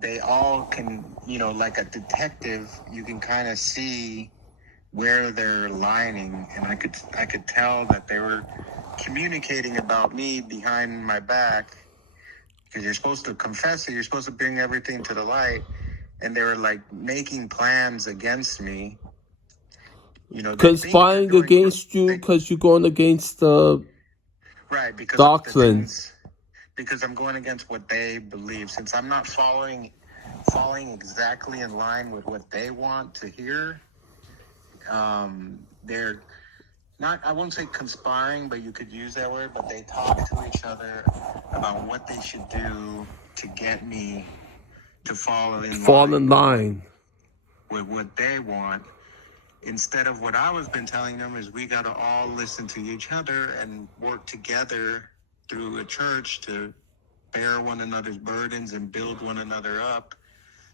they all can, like a detective, you can kind of see where they're lying, and I could tell that they were communicating about me behind my back, because you're supposed to confess it, you're supposed to bring everything to the light, and they were like making plans against me. Conspiring against you because you're going against the right, because doctrine. because I'm going against what they believe, since I'm not falling exactly in line with what they want to hear. They're not, I won't say conspiring, but you could use that word, but they talk to each other about what they should do to get me to fall in line with what they want, instead of what I was been telling them is we got to all listen to each other and work together through a church to bear one another's burdens and build one another up,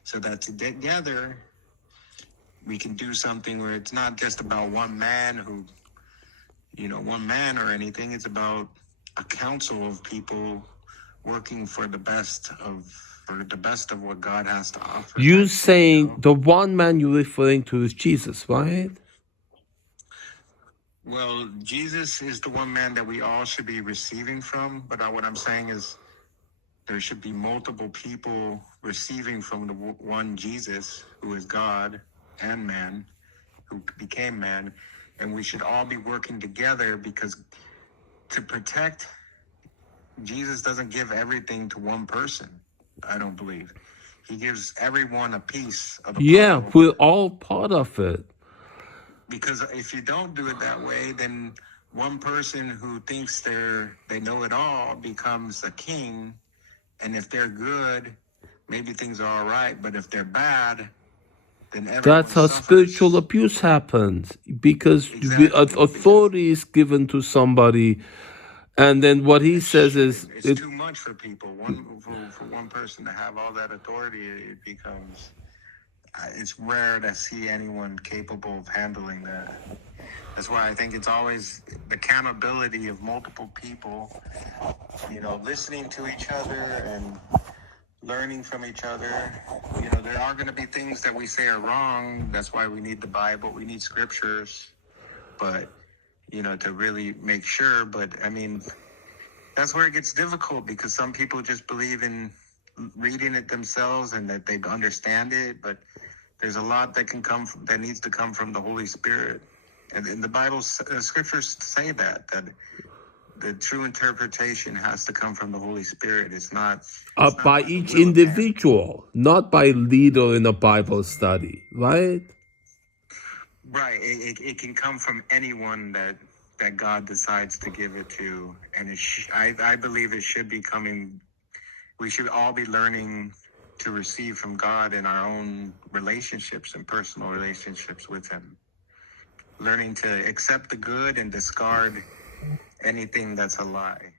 so that together we can do something where it's not just about one man or anything. It's about a council of people working for the best of what God has to offer. You saying the one man you're referring to is Jesus, right? Well, Jesus is the one man that we all should be receiving from, but what I'm saying is there should be multiple people receiving from the one Jesus, who is God and man, who became man, and we should all be working together, because to protect, Jesus doesn't give everything to one person, I don't believe. He gives everyone a piece of the puzzle. Yeah, we're all part of it. Because if you don't do it that way, then one person who thinks they know it all becomes a king. And if they're good, maybe things are all right. But if they're bad, then everyone That's how suffers. spiritual abuse happens, because authority is given to somebody, and then what he says is it's too much for people. For one person to have all that authority, it becomes. It's rare to see anyone capable of handling that. That's why I think it's always the accountability of multiple people, listening to each other and learning from each other. There are going to be things that we say are wrong. That's why we need the Bible. We need scriptures, but, to really make sure. But, I mean, that's where it gets difficult, because some people just believe in reading it themselves and that they understand it. But there's a lot that needs to come from the Holy Spirit. And in the Bible, scriptures say that the true interpretation has to come from the Holy Spirit. It's not by each individual, not by leader in a Bible study, right? Right. It can come from anyone that God decides to give it to. And I believe it should be coming. We should all be learning to receive from God in our own relationships and personal relationships with Him. Learning to accept the good and discard anything that's a lie.